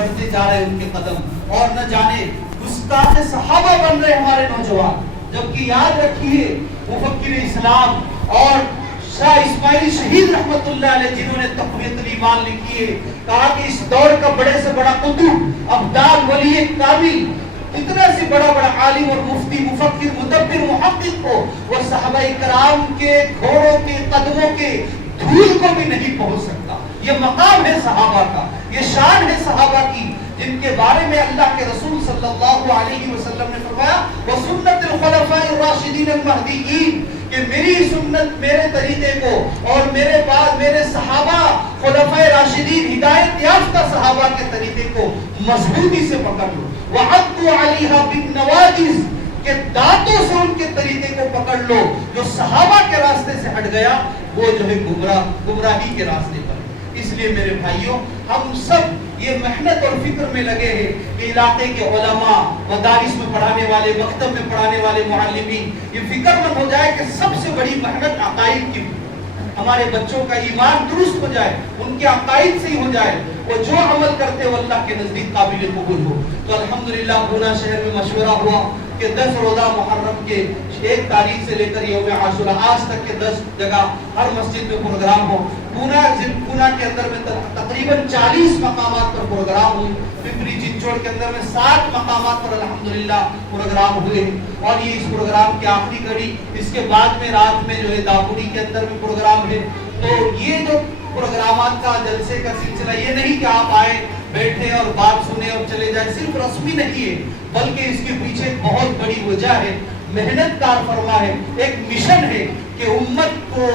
بڑھتے جا رہے ان کے قدم، اور نہ جانے گستاخ صحابہ بن رہے ہمارے نوجوان. جبکہ یاد رکھیے مفکر اسلام اور شاہ اسماعیل شہید رحمت اللہ علیہ جنہوں نے تقویت الایمان لکھی ہے، کہا کہ اس دور کا بڑے سے بڑا قطب ابدال ولی کامل اتنا سے بڑا بڑا عالم اور مفتی مفکر مدبر محقق ہو، وہ صحابہ کرام کے گھوڑوں کے قدموں کے دھول کو بھی نہیں پہنچ سکتا. یہ مقام ہے صحابہ کا، یہ شان ہے صحابہ کی، جن کے بارے میں اللہ کے رسول صلی اللہ علیہ وسلم نے فرمایا وَسُنَّةِ الْخُلَفَاءِ الرَّاشِدِينَ الْمَهْدِيِّينَ کہ میری سنت، میرے طریقے کو اور میرے بعد میرے صحابہ خلفائے راشدین ہدایت یافتہ صحابہ کے طریقے کو مضبوطی سے پکڑ لو. وَعَضُّوا عَلَيْهَا بِالنَّوَاجِذِ کہ دانتوں سے ان کے طریقے کو پکڑ لو. جو صحابہ کے راستے سے ہٹ گیا وہ جو ہے گمراہی کے راستے پر. اس لیے میرے بھائیوں، ہم سب یہ محنت اور فکر میں لگے ہیں کہ علاقے کے علماء، مدارس میں پڑھانے والے، مکتب میں پڑھانے والے معلمین یہ فکر مند ہو جائے کہ سب سے بڑی محنت عقائد کی، ہمارے بچوں کا ایمان درست ہو جائے، ان کے عقائد صحیح ہو جائے، وہ جو عمل کرتے وہ اللہ کے نزدیک قابل قبول ہو. تو الحمدللہ پونا شہر میں مشورہ ہوا کہ 10 روزہ محرم کے 1 تاریخ سے لے کر یوم عاشورہ آج تک کے 10 جگہ ہر مسجد میں پروگرام ہو. پونا کے اندر میں تقریباً 40 مقامات پر پروگرام ہوئے. پپری چنچوڑ کے اندر میں 7 مقامات پر الحمدللہ پروگرام ہوئے ہیں. اور یہ اس پروگرام کی آخری کڑی، اس کے بعد میں رات میں جو ہے داپوری کے اندر میں پروگرام ہے. تو یہ جو پروگرامات کا جلسے کا سلسلہ یہ نہیں کہ آپ آئے بیٹھے اور بات سنے اور چلے جائے، صرف رسمی نہیں ہے، بلکہ اس کے پیچھے ایک بہت بڑی وجہ ہے، محنت کار فرما ہے، ایک مشن ہے کہ امت کو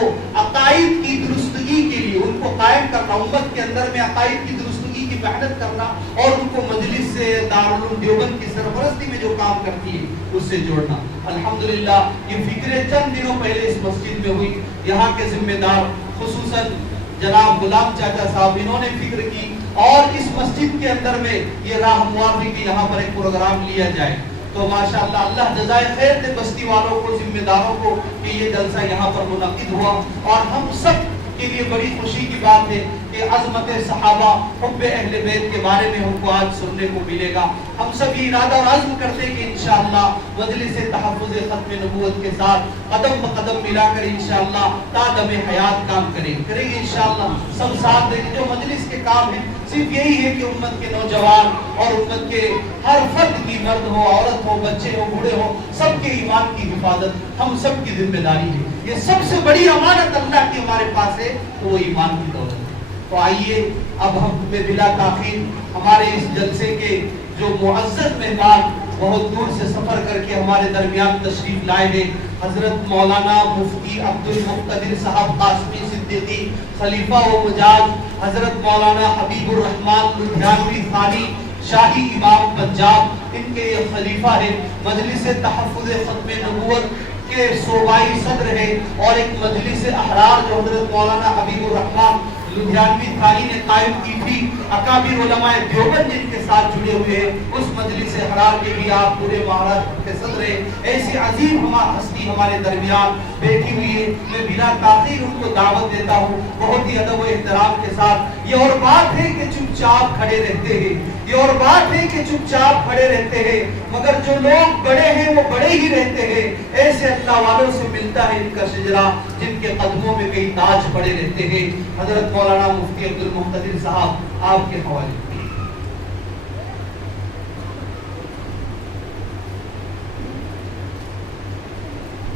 عقائد کی درستگی کے لیے ان کو قائم کرنا، امت کے اندر میں عقائد کی درستگی کی محنت کرنا اور ان کو مجلس سے دارالعلوم دیوبند کی سرپرستی میں جو کام کرتی ہے اس سے جوڑنا. الحمدللہ یہ فکریں چند دنوں پہلے اس مسجد میں ہوئی. یہاں کے ذمہ دار خصوصاً جناب غلام چاچا صاحب انہوں نے فکر کی اور اس مسجد کے اندر میں یہ راہ ہموار ہوئی کہ یہاں پر ایک پروگرام لیا جائے. تو ماشاءاللہ اللہ جزائے خیر دے بستی والوں کو، ذمہ داروں کو کہ یہ جلسہ یہاں پر منعقد ہوا. اور ہم سب کے لیے بڑی خوشی کی بات ہے کہ عظمت صحابہ، حب اہل بیت کے بارے میں ہم کو آج سننے کو ملے گا. ہم سب یہ ارادہ اور عزم کرتے ہیں کہ انشاءاللہ مجلس تحفظ ختم نبوت کے ساتھ قدم بقدم ملا کر انشاءاللہ تا دم حیات کام کریں گے انشاءاللہ. سب ساتھ دیں گے. جو مجلس کے کام ہے صرف یہی ہے کہ امت کے نوجوان اور امت کے ہر فرد کی، مرد ہو، عورت ہو، بچے ہو، بوڑھے ہو، سب کے ایمان کی حفاظت ہم سب کی ذمہ داری ہے. یہ سب سے بڑی امانت اللہ کی ہمارے پاس ہے تو وہ ایمان کی دولت ہے. تو آئیے اب ہم بلا تاخیر ہمارے اس جلسے کے جو معزز مہمان بہت دور سے سفر کر کے ہمارے درمیان تشریف لائے ہیں، حضرت مولانا مفتی عبد المقتدر صاحب قاسمی صدیقی خلیفہ و مجاز، حضرت مولانا حبیب الرحمن لدھیانوی ثانی شاہی امام پنجاب، ان کے یہ خلیفہ ہے. مجلس تحفظ ختم نبوت کے صوبائی صدر ہے. اور ایک مجلس احرار جو حضرت مولانا حبیب الرحمن لدھیانوی ثانی نے قائم کی تھی، اکابر علماء دیوبند جن کے ساتھ جڑے ہوئے ہیں، اس مجلس احرار کے بھی آپ پورے مہاراشٹر کے صدر ہیں. ایسی عظیم ہستی ہمارے درمیان بیٹھی ہوئی ہے. میں بلا تاخیر ان کو دعوت دیتا ہوں بہت ہی ادب و احترام کے ساتھ. یہ اور بات ہے کہ چپ چاپ کھڑے رہتے ہیں، یہ اور بات ہے کہ چپ چاپ کھڑے رہتے ہیں، مگر جو لوگ بڑے ہیں وہ بڑے ہی رہتے ہیں. ایسے اللہ والوں سے ملتا ہے ان کا شجرہ جن کے قدموں میں کئی تاج پڑے رہتے ہیں. حضرت مولانا مفتی عبد المقتدر صاحب آپ کے حوالے.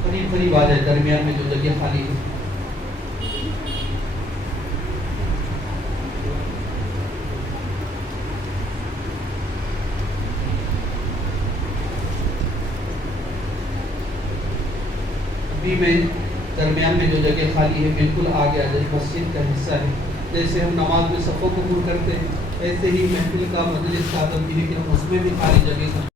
قریب قریب آ جائے، درمیان میں جو جگہ خالی ہے. ابھی میں درمیان میں جو جگہ خالی ہے بالکل آگے آ جائے، مسجد کا حصہ ہے. جیسے ہم نماز میں صفوں کو پور کرتے ہیں ایسے ہی محفل کا مجلس کا عدم بھی ہے کہ ہم اس میں بھی خالی جگہ